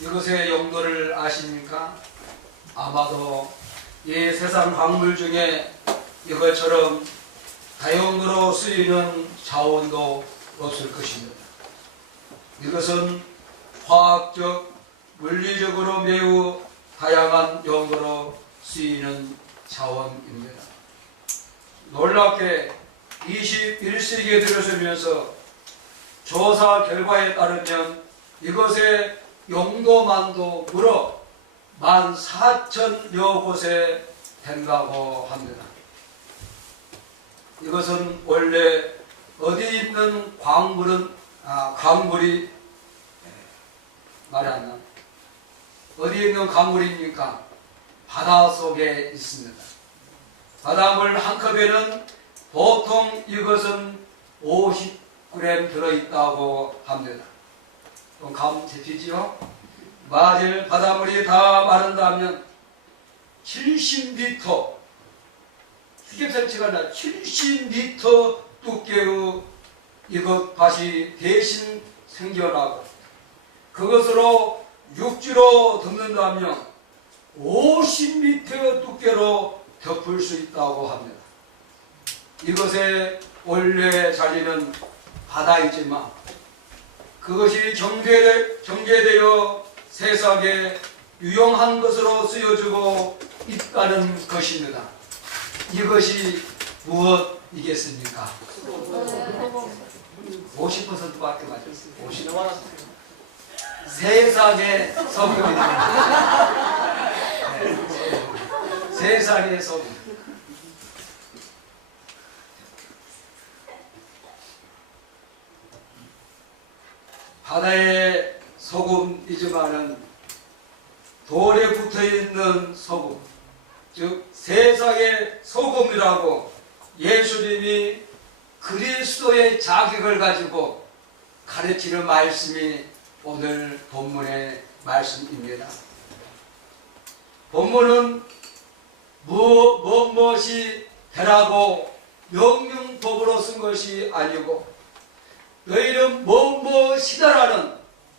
이것의 용도를 아십니까? 아마도 이 세상 광물 중에 이것처럼 다용도로 쓰이는 자원도 없을 것입니다. 이것은 화학적, 물리적으로 매우 다양한 용도로 쓰이는 자원입니다. 놀랍게 21세기에 들어서면서 조사 결과에 따르면 이것의 용도만도 무려 14,000여 곳에 된다고 합니다. 이것은 원래 어디 있는 광물이 말이 안 나. 어디 있는 광물입니까? 바다 속에 있습니다. 바닷물 한 컵에는 보통 이것은 50g 들어있다고 합니다. 그럼 감 잡히지요? 만일 바닷물이 다 마른다면 70m, 휴게설치가 아니라 70m 두께의 이것 밭이 대신 생겨나고 그것으로 육지로 덮는다면 50m 두께로 덮을 수 있다고 합니다. 이것의 원래 자리는 바다이지만 그것이 정제되어 세상에 유용한 것으로 쓰여지고 있다는 것입니다. 이것이 무엇이겠습니까? 50%밖에 맞았어요. 50% 맞았어요. 세상의 소금입니다. 네, 세상의 소금. 바다의 소금이지만은 돌에 붙어있는 소금, 즉 세상의 소금이라고 예수님이 그리스도의 자격을 가지고 가르치는 말씀이 오늘 본문의 말씀입니다. 본문은 무엇이 되라고 명령법으로 쓴 것이 아니고 너희는 무엇이다라는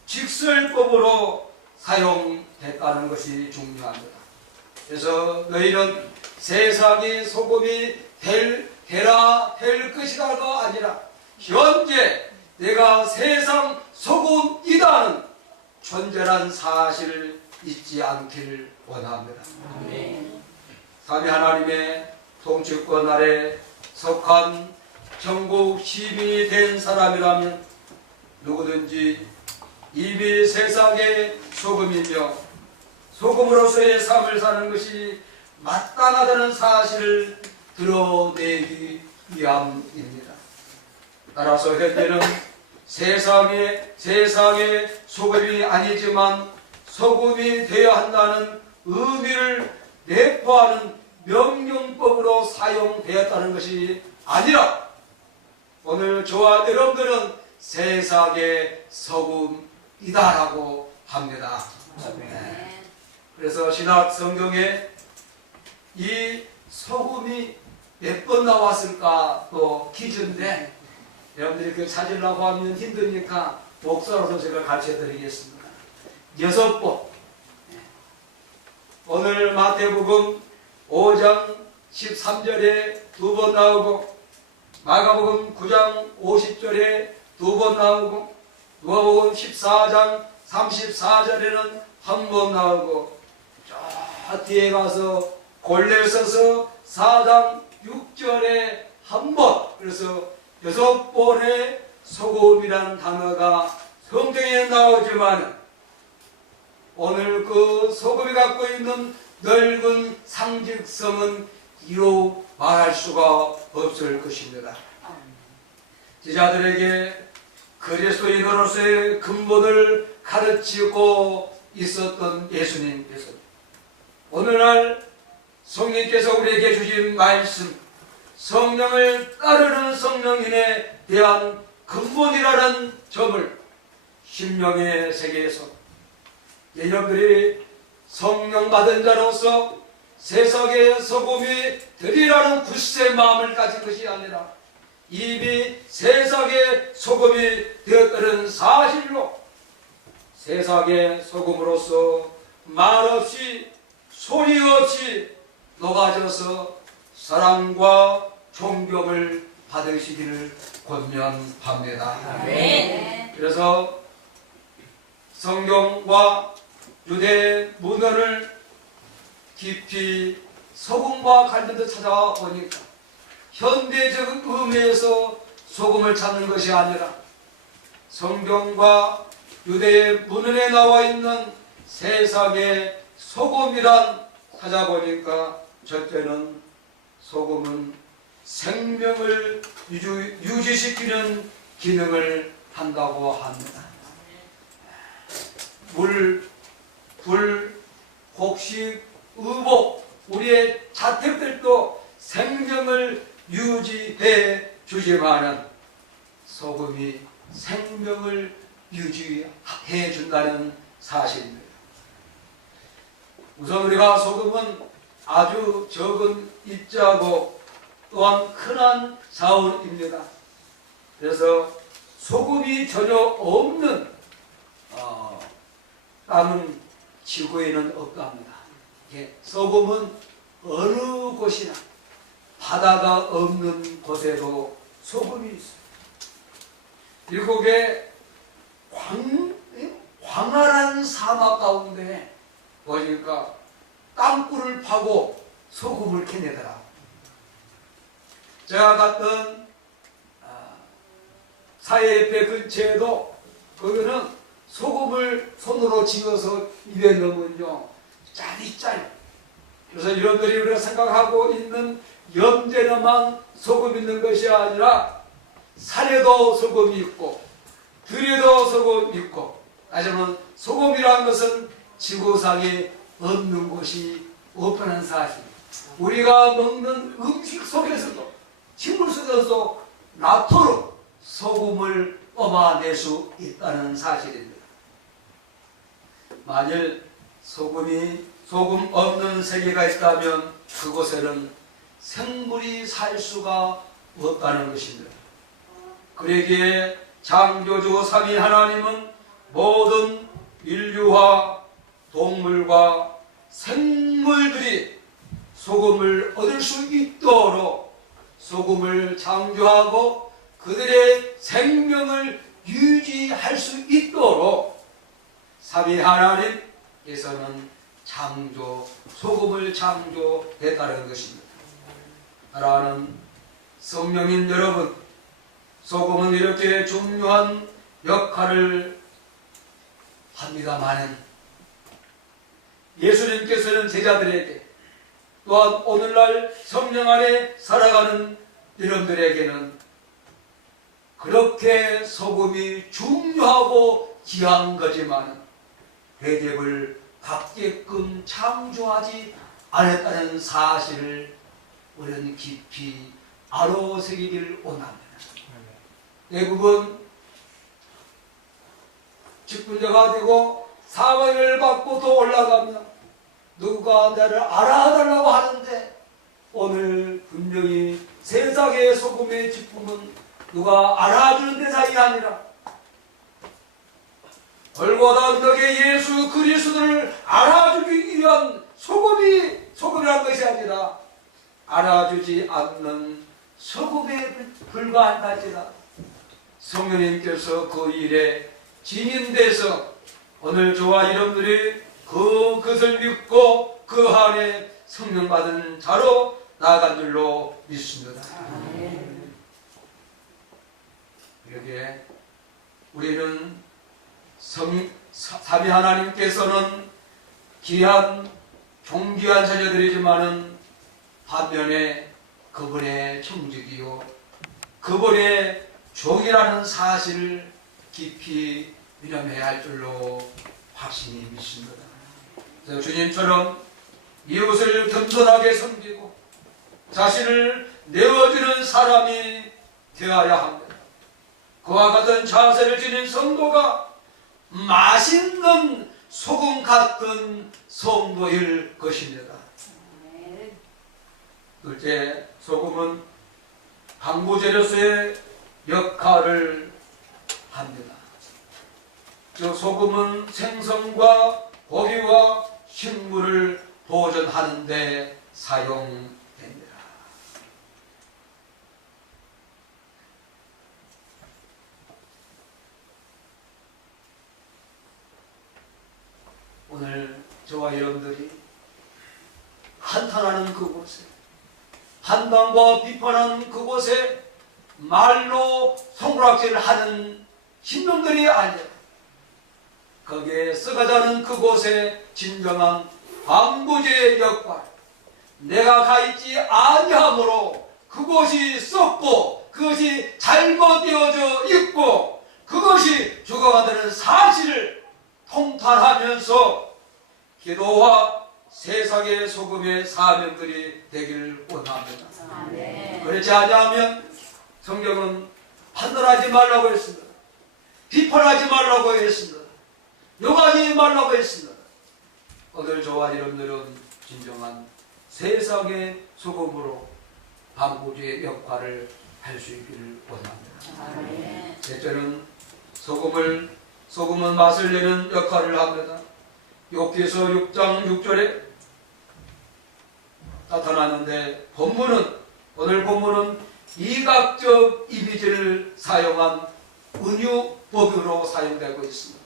직설법으로 사용됐다는 것이 중요합니다. 그래서 너희는 세상의 소금이 될 것이다가 아니라 현재 내가 세상 소금이다는 존재란 사실을 잊지 않기를 원합니다. 삼위 하나님의 통치권 아래 속한 전국 시민이 된 사람이라면 누구든지 이미 세상의 소금이며 소금으로서의 삶을 사는 것이 마땅하다는 사실을 드러내기 위함입니다. 따라서 현재는 세상의 소금이 아니지만 소금이 되어야 한다는 의미를 내포하는 명령법으로 사용되었다는 것이 아니라 오늘 저와 여러분들은 세상의 소금이다라고 합니다. 네. 그래서 신약 성경에 이 소금이 몇 번 나왔을까 또 퀴즈인데 여러분들이 그 찾으려고 하면 힘드니까 목사로서 제가 가르쳐 드리겠습니다. 6번. 오늘 마태복음 5장 13절에 2번 나오고 마가복음 9장 50절에 2번 나오고 누가복음 14장 34절에는 한 번 나오고 저 뒤에 가서 골레서서 4장 6절에 한 번, 그래서 6번의 소금이라는 단어가 성경에 나오지만 오늘 그 소금이 갖고 있는 넓은 상징성은 이로 말할 수가 없을 것입니다. 제자들에게 그리스도인으로서의 근본을 가르치고 있었던 예수님께서 오늘날 성령께서 우리에게 주신 말씀, 성령을 따르는 성령인에 대한 근본이라는 점을 심령의 세계에서 여러분들이 성령 받은 자로서 세상의 소금이 되리라는 굳세 마음을 가진 것이 아니라 이미 세상의 소금이 되었다는 사실로 세상의 소금으로서 말없이 소리 없이 녹아져서 사랑과 존경을 받으시기를 권면합니다. 아멘. 그래서 성경과 유대 문헌을 깊이 소금과 관련해서 찾아와 보니까 현대적인 의미에서 소금을 찾는 것이 아니라 성경과 유대의 문헌에 나와 있는 세상의 소금이란 찾아보니까 첫째는 소금은 생명을 유지시키는 기능을 한다고 합니다. 물, 불, 곡식, 의복, 우리의 자택들도 생명을 유지해 주지만은 소금이 생명을 유지해 준다는 사실입니다. 우선 우리가 소금은 아주 적은 입자고 또한 흔한 자원입니다. 그래서 소금이 전혀 없는 땅은 지구에는 없답니다. 소금은 어느 곳이나 바다가 없는 곳에도 소금이 있어요. 미국의 광활한 사막 가운데 보니까 땅굴을 파고 소금을 캐내더라. 제가 갔던 사해협회 근처에도 거기는 소금을 손으로 지어서 입에 넣으면요 짜릿짜릿. 그래서 여러분들이 우리가 생각하고 있는 염제에만 소금 있는 것이 아니라 산에도 소금이 있고 들에도 소금이 있고, 하지만 소금이라는 것은 지구상에 없는 곳이 없다는 사실. 우리가 먹는 음식 속에서도 식물 속에서도 나토록 소금을 뽑아낼 수 있다는 사실입니다. 만일 소금 없는 세계가 있다면 그곳에는 생물이 살 수가 없다는 것입니다. 그러기에 창조주 삼위 하나님은 모든 인류와 동물과 생물들이 소금을 얻을 수 있도록 소금을 창조하고 그들의 생명을 유지할 수 있도록 삼위 하나님께서는 소금을 창조했다는 것입니다. 사랑하는 성령인 여러분, 소금은 이렇게 중요한 역할을 합니다만 예수님께서는 제자들에게 또한 오늘날 성령 안에 살아가는 여러분들에게는 그렇게 소금이 중요하고 귀한 거지만 대접을 받게끔 창조하지 않았다는 사실을 우리는 깊이 알아새기길 원합니다. 대부분 직분자가 되고 사명을 받고 또 올라갑니다. 누가 나를 알아달라고 하는데 오늘 분명히 세상의 소금의 직분은 누가 알아주는 대상이 아니라 골고다 언덕의 예수 그리스도를 알아주기 위한 소금이란 것이 아니라 알아주지 않는 소금에 불과한다지라. 성령님께서 그 일에 진인돼서 오늘 저와 여러분들이 그것을 믿고 그 안에 성령 받은 자로 나아간 줄로 믿습니다. 여기에 우리는 삼위 하나님께서는 귀한 존귀한 자녀들이지만은 반면에 그분의 청직이요 그분의 종이라는 사실을 깊이 유념해야 할 줄로 확신이 믿습니다. 그래서 주님처럼 이웃을 겸손하게 섬기고 자신을 내어주는 사람이 되어야 합니다. 그와 같은 자세를 지닌 성도가 맛있는 소금 같은 성도일 것입니다. 둘째, 소금은 방부제로서의 역할을 합니다. 즉 소금은 생선과 고기와 식물을 보존하는 데 사용됩니다. 오늘 저와 여러분들이 한탄하는 그곳에, 판단과 비판하는 그곳에 말로 손가락질을 하는 신놈들이 아니라 거기에 썩어가는 그곳에 진정한 방부제의 역할, 내가 가 있지 아니하므로 그곳이 썩고 그것이 잘못되어져 있고 그것이 죽어간다는 사실을 통탄하면서 기도와 세상의 소금의 사명들이 되기를 원합니다. 그렇지 아니하면 성경은 판단하지 말라고 했습니다. 비판하지 말라고 했습니다. 욕하지 말라고 했습니다. 오늘 저와 여러분들은 진정한 세상의 소금으로 방부제의 역할을 할 수 있기를 원합니다. 셋째는 소금은 맛을 내는 역할을 합니다. 욥기서 6장 6절에 나타나는데 오늘 본문은 이각적 이미지를 사용한 은유법으로 사용되고 있습니다.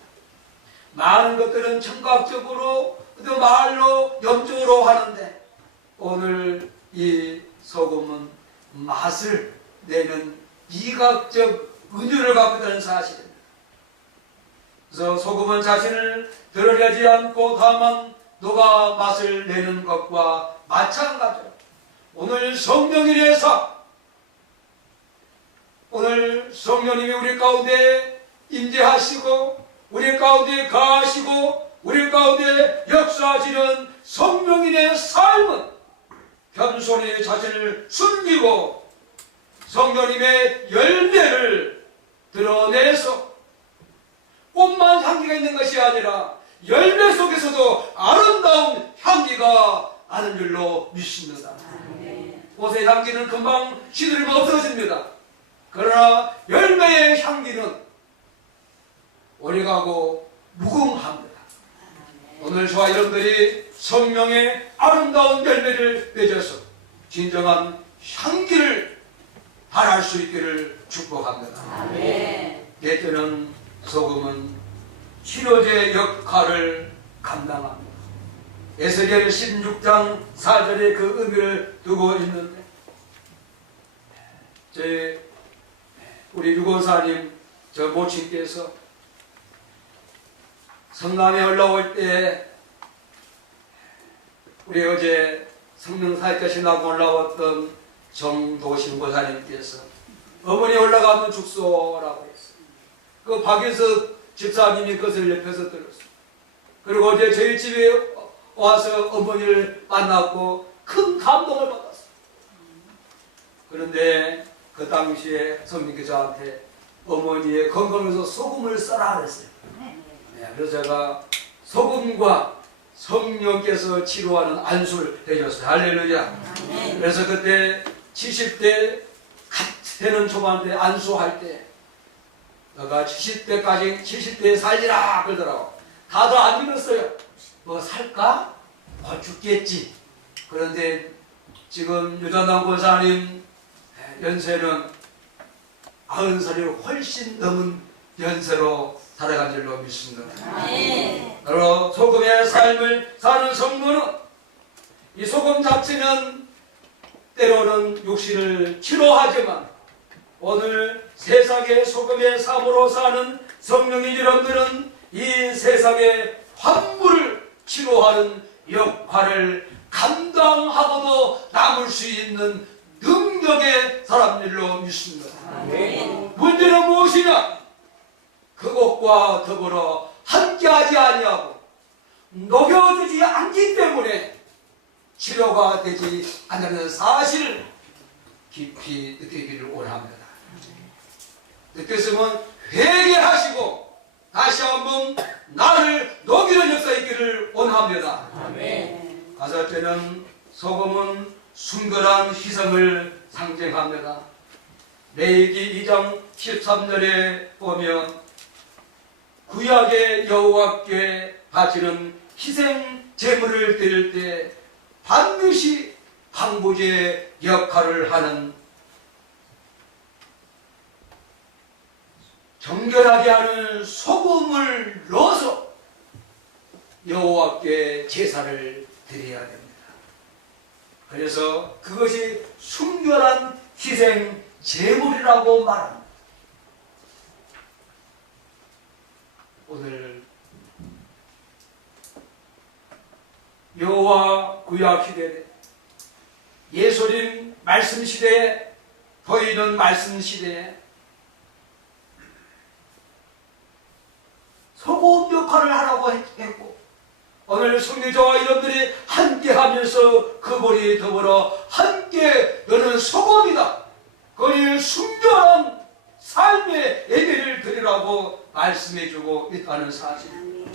많은 것들은 청각적으로 또 말로 영적으로 하는데 오늘 이 소금은 맛을 내는 이각적 은유를 갖고 있다는 사실입니다. 그래서 소금은 자신을 드러내지 않고 다만 녹아 맛을 내는 것과 마찬가지로 오늘 성령일에서 오늘 성령님이 우리 가운데 임재하시고 우리 가운데 가시고 우리 가운데 역사하시는 성령인의 삶은 겸손히 자신을 숨기고 성령님의 열매를 드러내서 꽃만 향기가 있는 것이 아니라 열매 속에서도 아름다운 향기가 나는 줄로 믿습니다. 꽃의 향기는 금방 시들면 없어집니다. 그러나 열매의 향기는 오래가고 무궁합니다. 오늘 저와 여러분들이 성령의 아름다운 열매를 맺어서 진정한 향기를 발할 수 있기를 축복합니다. 넷째는 소금은 치료제 역할을 감당합니다. 에스겔 16장 4절에 그 의미를 두고 있는데 우리 유고사님 저 모친께서 성남에 올라올 때 우리 어제 성령사역자 신하고 올라왔던 정도신 고사님께서 어머니 올라가면 죽소라고 했어요. 그 박일석 집사님이 그것을 옆에서 들었어요. 그리고 어제 저희 집에 와서 어머니를 만났고 큰 감동을 받았어요. 그런데 그 당시에 성령께서 저한테 어머니의 건강에서 소금을 써라 그랬어요. 그래서 제가 소금과 성령께서 치료하는 안수를 해줬어요. 할렐루야. 그래서 그때 70대 갓 되는 초반 때 안수할 때 너가 70대에 살리라 그러더라고. 다들 안 믿었어요. 뭐 살까? 죽겠지. 그런데 지금 유전당 권사님 연세는 90살이 훨씬 넘은 연세로 살아간 줄로 믿습니다. 바로 소금의 삶을 사는 성도는 이 소금 자체는 때로는 육신을 치료하지만 오늘 세상의 소금의 삶으로 사는 성령인 여러분들은 이 세상의 환부를 치료하는 역할을 감당하고도 남을 수 있는 능력의 사람들로 믿습니다. 문제는 무엇이냐? 그것과 더불어 함께하지 아니하고 녹여주지 않기 때문에 치료가 되지 않는 사실을 깊이 느끼기를 원합니다. 느꼈으면 회개하시고 다시 한번 나를 녹이는 역사 있기를 원합니다. 다섯째는 소금은 순결한 희생을 상징합니다. 레위기 2장 13절에 보면 구약의 여호와께 바치는 희생 제물을 드릴 때 반드시 방부제 역할을 하는, 정결하게 하는 소금을 넣어서 여호와께 제사를 드려야 됩니다. 그래서 그것이 순결한 희생 제물이라고 말합니다. 오늘 여호와 구약 시대에, 예수님 말씀 시대에, 보이는 말씀 시대에 소금 역할을 하라고 했고, 오늘 성교자와 이런들이 함께 하면서 그분이 더불어 함께 너는 소금이다, 그의 순결한 삶의 예배를 드리라고 말씀해주고 있다는 사실입니다.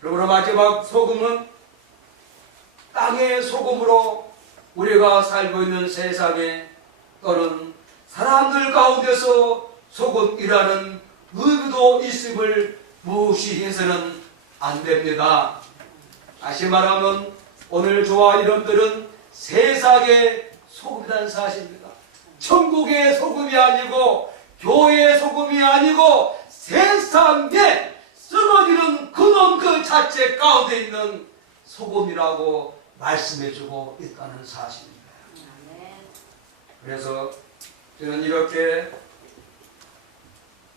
그러므로 마지막 소금은 땅의 소금으로 우리가 살고 있는 세상에, 또는 사람들 가운데서 소금이라는 의도 있음을 무시해서는 안 됩니다. 다시 말하면 오늘 저와 여러분들은 세상의 소금이라는 사실입니다. 천국의 소금이 아니고 교회의 소금이 아니고 세상에 썩어지는 그놈 그 자체 가운데 있는 소금이라고 말씀해주고 있다는 사실입니다. 그래서 저는 이렇게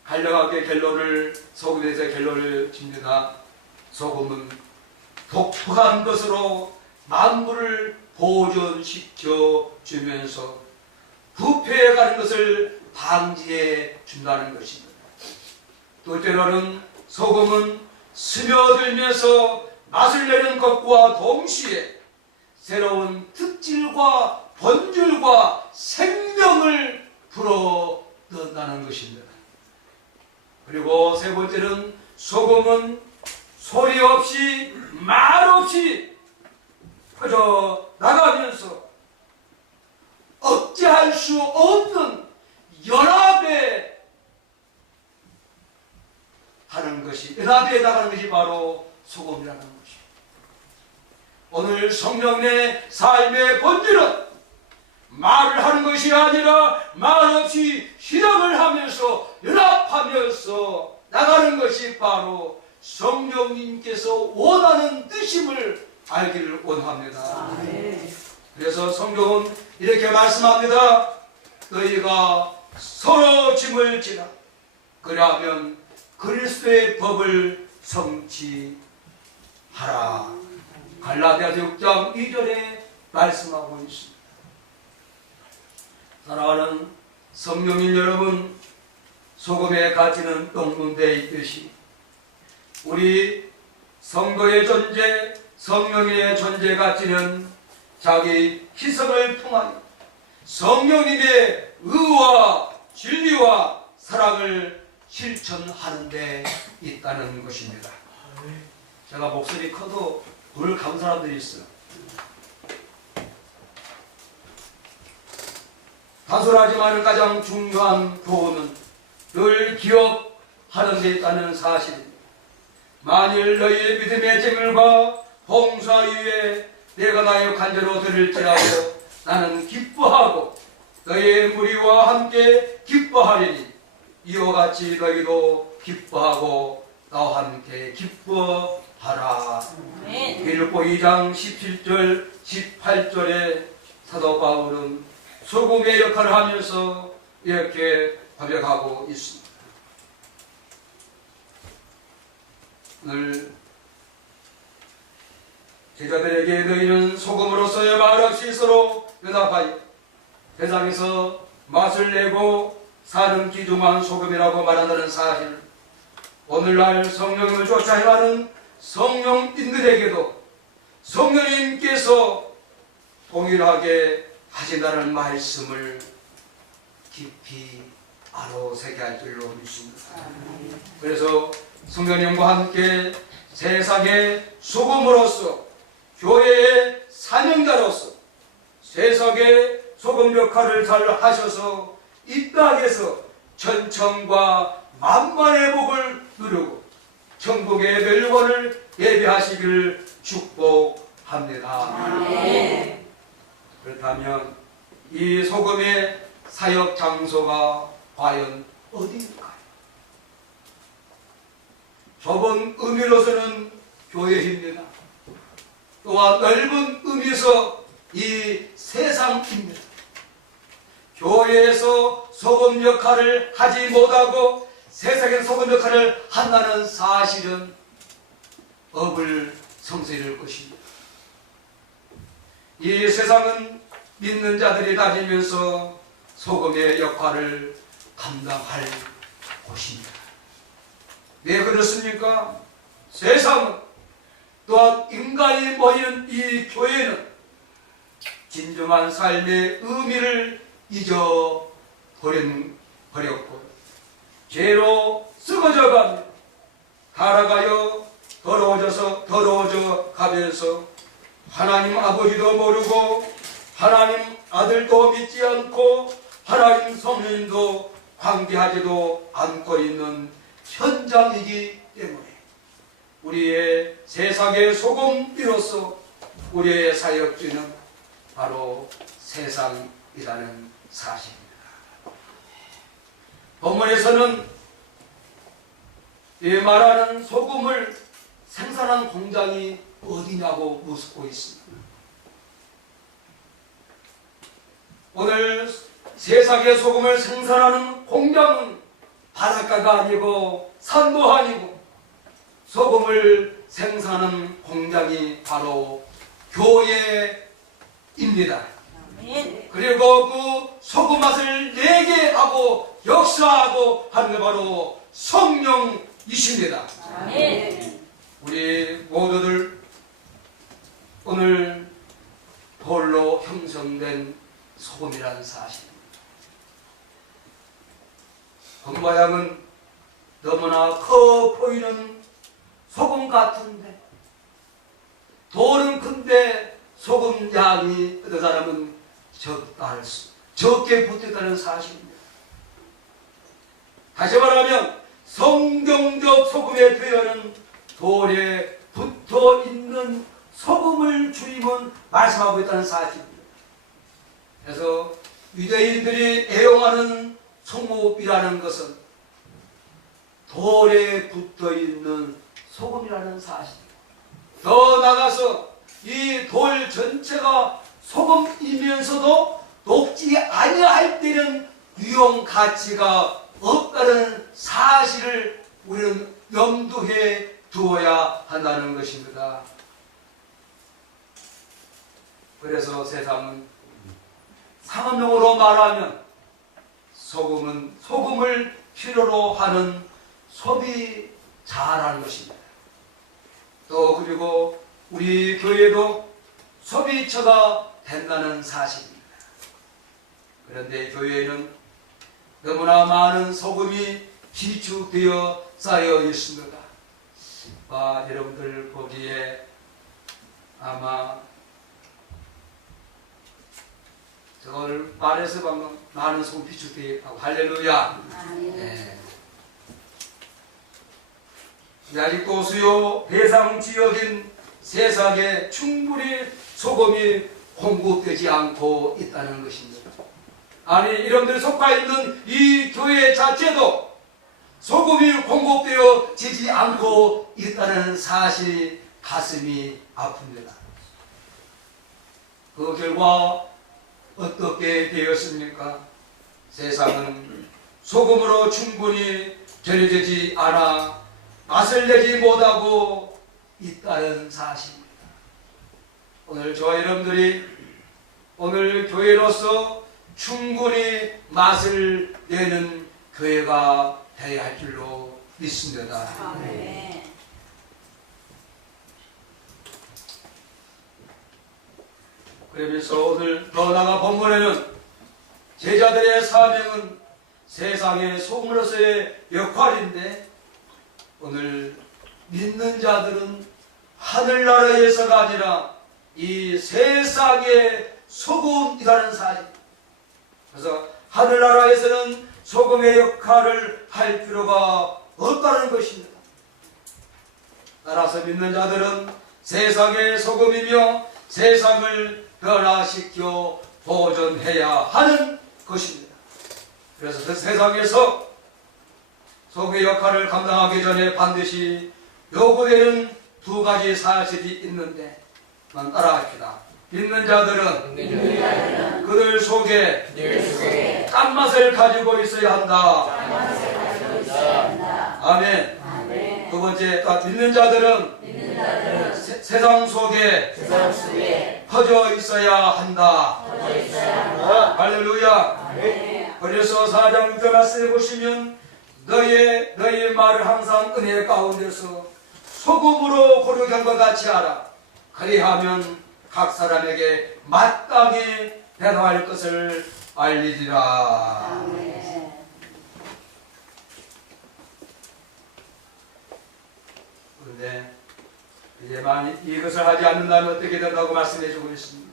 간략하게 소금에 대해서 결론을 짓니다. 소금은 독특한 것으로 만물을 보존시켜 주면서 부패해가는 것을 방지해 준다는 것입니다. 또 때로는 소금은 스며들면서 맛을 내는 것과 동시에 새로운 특질과 본질과 생명을 불어넣는다는 것입니다. 그리고 세 번째는 소금은 소리 없이 말 없이 퍼져 나가면서 억제할 수 없는 연합에 연합에 나가는 것이 바로 소금이라는 것입니다. 오늘 성령의 삶의 본질은 말을 하는 것이 아니라 말 없이 실행을 하면서 연합하면서 나가는 것이 바로 성령님께서 원하는 뜻임을 알기를 원합니다. 그래서 성경은 이렇게 말씀합니다. 너희가 서로 짐을 지라. 그러하면 그리스도의 법을 성취하라. 갈라디아서 6장 2절에 말씀하고 있습니다. 사랑하는 성령님 여러분, 소금의 가치는 농문되어 있듯이 우리 성도의 존재, 성령의 존재 가치는 자기 희생을 통하여 성령님의 의와 진리와 사랑을 실천하는 데 있다는 것입니다. 제가 목소리 커도 늘 감사한 사람들이 있어요. 단순하지만 가장 중요한 교훈은 늘 기억하는 데 있다는 사실입니다. 만일 너희의 믿음의 재물과 봉사 위에 내가 나의 간절로 들을지라도 나는 기뻐하고 너희의 무리와 함께 기뻐하리니 이와 같이 너희도 기뻐하고 나와 함께 기뻐하라. 빌립보 2장 17절 18절에 사도 바울은 소금의 역할을 하면서 이렇게 고백하고 있습니다. 늘 제자들에게 너희는 소금으로서의 말 없이 서로 연합하여 세상에서 맛을 내고 사는 귀중한 소금이라고 말한다는 사실, 오늘날 성령님을 쫓아 행하는 성령인들에게도 성령님께서 동일하게 하신다는 말씀을 깊이 알아새게 할 줄로 믿습니다. 그래서 성령님과 함께 세상의 소금으로서, 교회의 사명자로서 세상의 소금 역할을 잘 하셔서 이 땅에서 천청과 만만의 복을 누리고 천국의 멸관을 예비하시기를 축복합니다. 네. 그렇다면 이 소금의 사역 장소가 과연 어디일까요? 좁은 의미로서는 교회입니다. 또한 넓은 의미에서 이 세상입니다. 교회에서 소금 역할을 하지 못하고 세상의 소금 역할을 한다는 사실은 어불성설일 것입니다. 이 세상은 믿는 자들이 다니면서 소금의 역할을 감당할 곳입니다. 왜 그렇습니까? 세상은 또한 인간이 모이는 이 교회는 진정한 삶의 의미를 잊어버렸고 죄로 썩어져 갑니다. 살아가여 더러워져 가면서 하나님 아버지도 모르고 하나님 아들도 믿지 않고 하나님 성령님도 관계하지도 않고 있는 현장이기 때문에 우리의 세상의 소금이로서 우리의 사역지는 바로 세상이라는 사실입니다. 본문에서는 이 말하는 소금을 생산한 공장이 어디냐고 묻고 있습니다. 오늘 세상의 소금을 생산하는 공장은 바닷가가 아니고 산도 아니고 소금을 생산하는 공장이 바로 교회입니다. 그리고 그 소금 맛을 내게 하고 역사하고 하는 게 바로 성령이십니다. 우리 모두들 오늘 돌로 형성된 소금이라는 사실입니다. 겉모양은 너무나 커 보이는 소금 같은데 돌은 큰데 소금 양이 어떤 사람은 적게 붙었다는 사실입니다. 다시 말하면 성경적 소금의 표현은 돌에 붙어 있는 소금을 주님은 말씀하고 있다는 사실입니다. 그래서 유대인들이 애용하는 소금이라는 것은 돌에 붙어 있는 소금이라는 사실입니다. 더 나아가서 이 돌 전체가 소금이면서도 녹지 아니할 때는 유용 가치가 없다는 사실을 우리는 염두해 두어야 한다는 것입니다. 그래서 세상은 상업용어로 말하면 소금을 필요로 하는 소비자라는 것입니다. 또 그리고 우리 교회도 소비처가 된다는 사실입니다. 그런데 교회에는 너무나 많은 소금이 비축되어 쌓여 있습니다. 여러분들 보기에 아마 저걸 말해서 방금 많은 소금 비축되어 있다고 할렐루야. 네. 아직도 수요 대상 지역인 세상에 충분히 소금이 공급되지 않고 있다는 것입니다. 아니 여러분들이 속하 있는 이 교회 자체도 소금이 공급되어지지 않고 있다는 사실이 가슴이 아픕니다. 그 결과 어떻게 되었습니까? 세상은 소금으로 충분히 전해지지 않아 맛을 내지 못하고 있다는 사실입니다. 오늘 저와 여러분들이 오늘 교회로서 충분히 맛을 내는 교회가 되어야 할 줄로 믿습니다. 아멘. 그러면서 오늘 더 나아가 본문에는 제자들의 사명은 세상의 소금으로서의 역할인데 오늘 믿는 자들은 하늘나라에서가 아니라 이 세상의 소금이라는 사실. 그래서 하늘나라에서는 소금의 역할을 할 필요가 없다는 것입니다. 따라서 믿는 자들은 세상의 소금이며 세상을 변화시켜 보존해야 하는 것입니다. 그래서 그 세상에서 소금의 역할을 감당하기 전에 반드시 요구되는 두 가지 사실이 있는데 따라합시다. 믿는 자들은 그들 속에 짠맛을 가지고 있어야 한다. 아멘. 두 번째, 믿는 자들은 세상 속에 퍼져 있어야 한다. 할렐루야. 그래서 4장 6절 말씀해 보시면 너희의 말을 항상 은혜 가운데서 소금으로 고르경과 같이 하라. 그리하면 각 사람에게 마땅히 대답할 것을 알리리라. 그런데 이제 만약 이것을 하지 않는다면 어떻게 된다고 말씀해 주고 있습니다.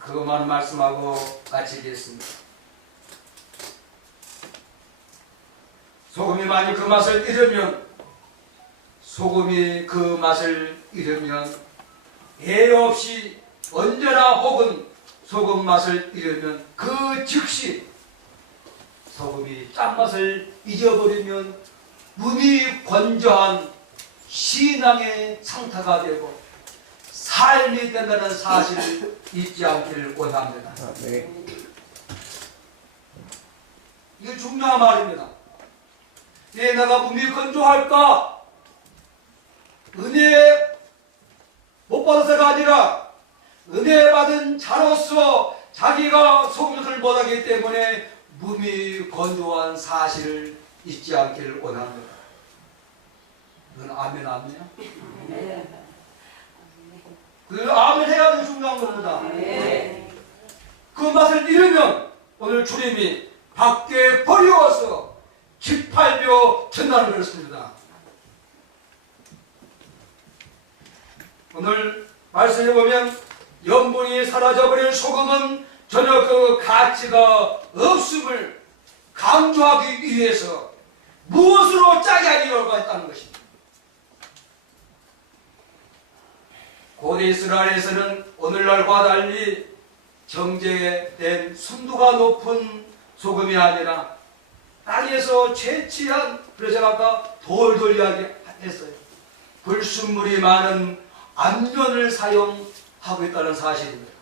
그것만 말씀하고 마치겠습니다. 소금이 만약 그 맛을 잃으면 애 없이 언제나 혹은 소금 맛을 잃으면 그 즉시 소금이 짠맛을 잊어버리면 몸이 건조한 신앙의 상태가 되고 삶이 된다는 사실을 잊지 않기를 원합니다. 이게 중요한 말입니다. 왜 내가 몸이 건조할까? 은혜 못 받아서가 아니라 은혜 받은 자로서 자기가 소금을 못하기 때문에 몸이 건조한 사실을 잊지 않기를 원합니다. 이건 아멘 아멘이야? 그 아멘 해야 되는 중요한 겁니다. 그 맛을 잃으면 오늘 주님이 밖에 버리워서 기팔며 전하는 것입니다. 오늘 말씀해 보면 염분이 사라져버린 소금은 전혀 그 가치가 없음을 강조하기 위해서 무엇으로 짜게 하려고 했다는 것입니다. 고대 이스라엘에서는 오늘날과 달리 정제된 순도가 높은 소금이 아니라 땅에서 채취한, 그래서 제가 아까 돌돌 이야기했어요. 불순물이 많은 안면을 사용하고 있다는 사실입니다.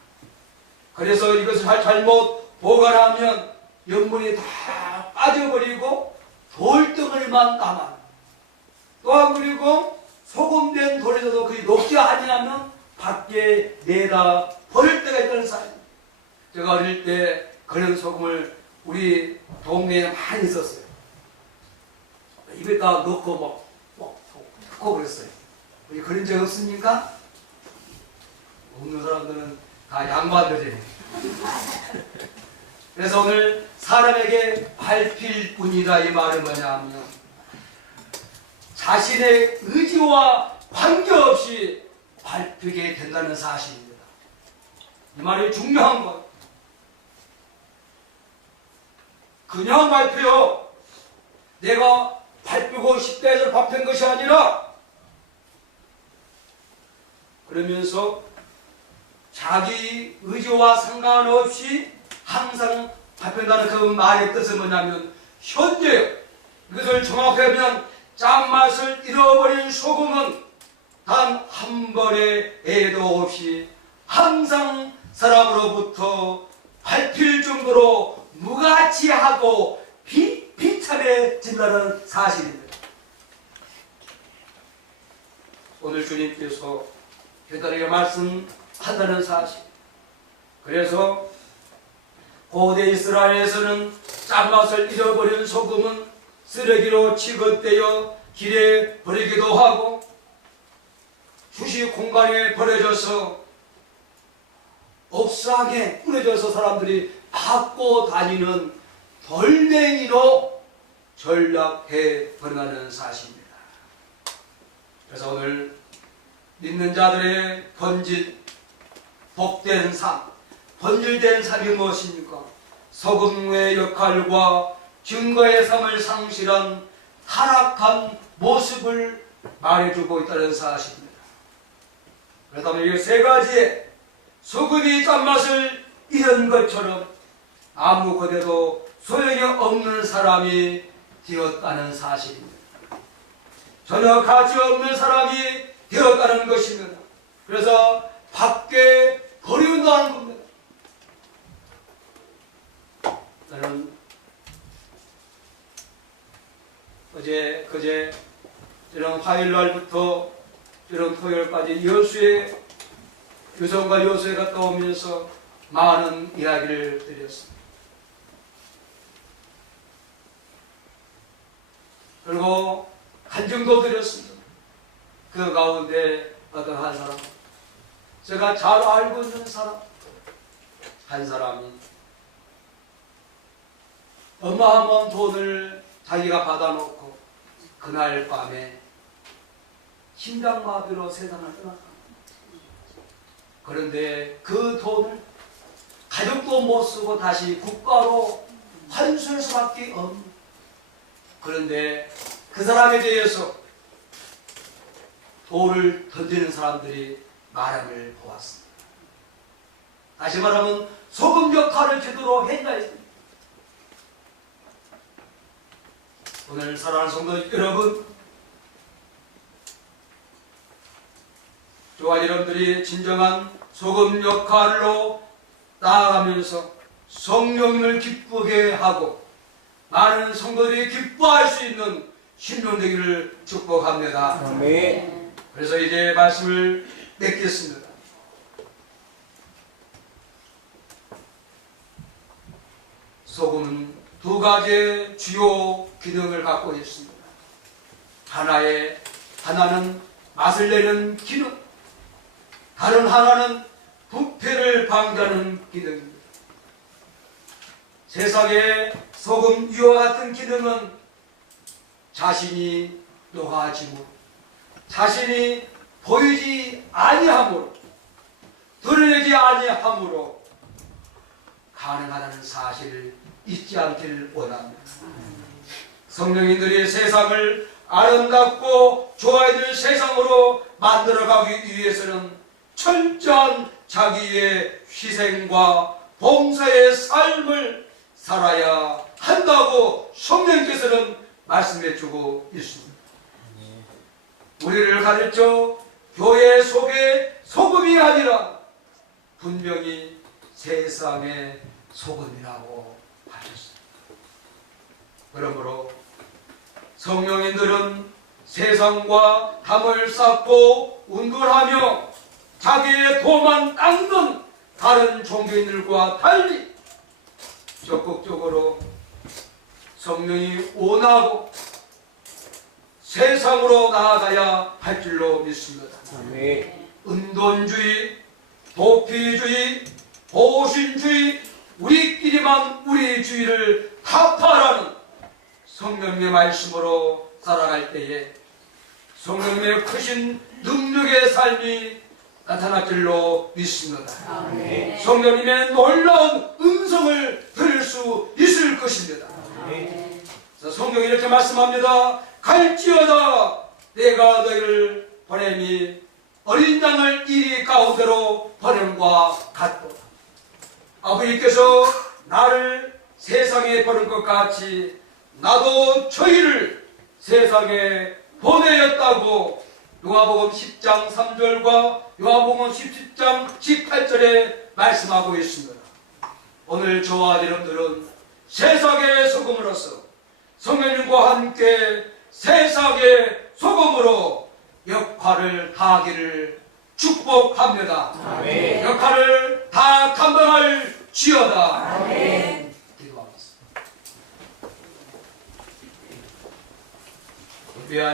그래서 이것을 잘못 보관하면 염분이 다 빠져버리고 돌덩어리만 남아요. 또한 그리고 소금된 돌에서도 거의 녹지 아니하면 밖에 내다 버릴 때가 있다는 사실입니다. 제가 어릴 때 그런 소금을 우리 동네에 많이 있었어요. 입에다 넣고 넣고 그랬어요. 우리 그런 적 없습니까? 없는 사람들은 다 양반들이에요. 그래서 오늘 사람에게 밟힐 뿐이다 이 말은 뭐냐 하면 자신의 의지와 관계없이 밟히게 된다는 사실입니다. 이 말이 중요한 것. 그냥 밟혀요. 내가 밟히고 싶다 해서 밟힌 것이 아니라 그러면서 자기 의지와 상관없이 항상 밟힌다는 그 말의 뜻은 뭐냐면 현재 이것을 정확하면 짠맛을 잃어버린 소금은 단 한 번의 애도 없이 항상 사람으로부터 밟힐 정도로 무가치하고 비참해진다는 사실입니다. 오늘 주님께서 그들에게 말씀한다는 사실. 그래서 고대 이스라엘에서는 짠맛을 잃어버린 소금은 쓰레기로 취급되어 길에 버리기도 하고 휴식 공간에 버려져서 옥상에 뿌려져서 사람들이 갖고 다니는 돌멩이로 전락해 버린다는 사실입니다. 그래서 오늘 믿는 자들의 번질, 복된 삶, 번질된 삶이 무엇입니까? 소금의 역할과 증거의 삶을 상실한 타락한 모습을 말해주고 있다는 사실입니다. 그렇다면 이 세 가지의 소금이 짠맛을 잃은 것처럼 아무 것에도 소용이 없는 사람이 되었다는 사실입니다. 전혀 가치 없는 사람이 되었다는 것입니다. 그래서 밖에 버린다는 겁니다. 저는 그제 이런 화요일날부터 이런 토요일까지 유성과 여수에 갔다 오면서 많은 이야기를 드렸습니다. 그리고 간증도 드렸습니다. 그 가운데 어떤 한 사람, 제가 잘 알고 있는 사람, 한 사람이 어마어마한 돈을 자기가 받아놓고 그날 밤에 심장마비로 세상을 떠났다. 그런데 그 돈을 가족도 못 쓰고 다시 국가로 환수할 수밖에 없는. 그런데 그 사람에 대해서 돌을 던지는 사람들이 많음을 보았습니다. 다시 말하면 소금 역할을 제대로 했냐 했습니다. 오늘 사랑하는 성도 여러분, 저와 여러분들이 진정한 소금 역할로 나아가면서 성령을 기쁘게 하고 많은 성도들이 기뻐할 수 있는 신령 되기를 축복합니다. 아멘. 그래서 이제 말씀을 맺겠습니다. 소금은 두 가지의 주요 기능을 갖고 있습니다. 하나는 맛을 내는 기능, 다른 하나는 부패를 방지하는 기능입니다. 세상에 소금 위와 같은 기능은 자신이 녹아지고 자신이 보이지 아니하므로 드러내지 아니하므로 가능하다는 사실을 잊지 않기를 원합니다. 성령님들이 세상을 아름답고 좋아야 될 세상으로 만들어가기 위해서는 철저한 자기의 희생과 봉사의 삶을 살아야 한다고 성령께서는 말씀해주고 있습니다. 우리를 가르쳐 교회 속에 소금이 아니라 분명히 세상의 소금이라고 하셨습니다. 그러므로 성령인들은 세상과 담을 쌓고 운동하며 자기의 도만 닦는 다른 종교인들과 달리 적극적으로 성령이 원하고 세상으로 나아가야 할 줄로 믿습니다. 아멘. 은돈주의, 도피주의, 보신주의, 우리끼리만 우리 주의를 타파하라는 성령님의 말씀으로 살아갈 때에 성령님의 크신 능력의 삶이 나타날 줄로 믿습니다. 아멘. 성령님의 놀라운 음성을 들을 수 있을 것입니다. 아멘. 성경이 이렇게 말씀합니다. 갈지어다 내가 너희를 보냄이 어린 양을 이리 가운데로 보냄과 같도다. 아버지께서 나를 세상에 보낸 것 같이 나도 저희를 세상에 보내었다고 요한복음 10장 3절과 요한복음 10장 18절에 말씀하고 있습니다. 오늘 저와 여러분들은 세상의 소금으로서 성령님과 함께 세상의 소금으로 역할을 다하기를 축복합니다. 아멘. 역할을 다 감당할 지어다.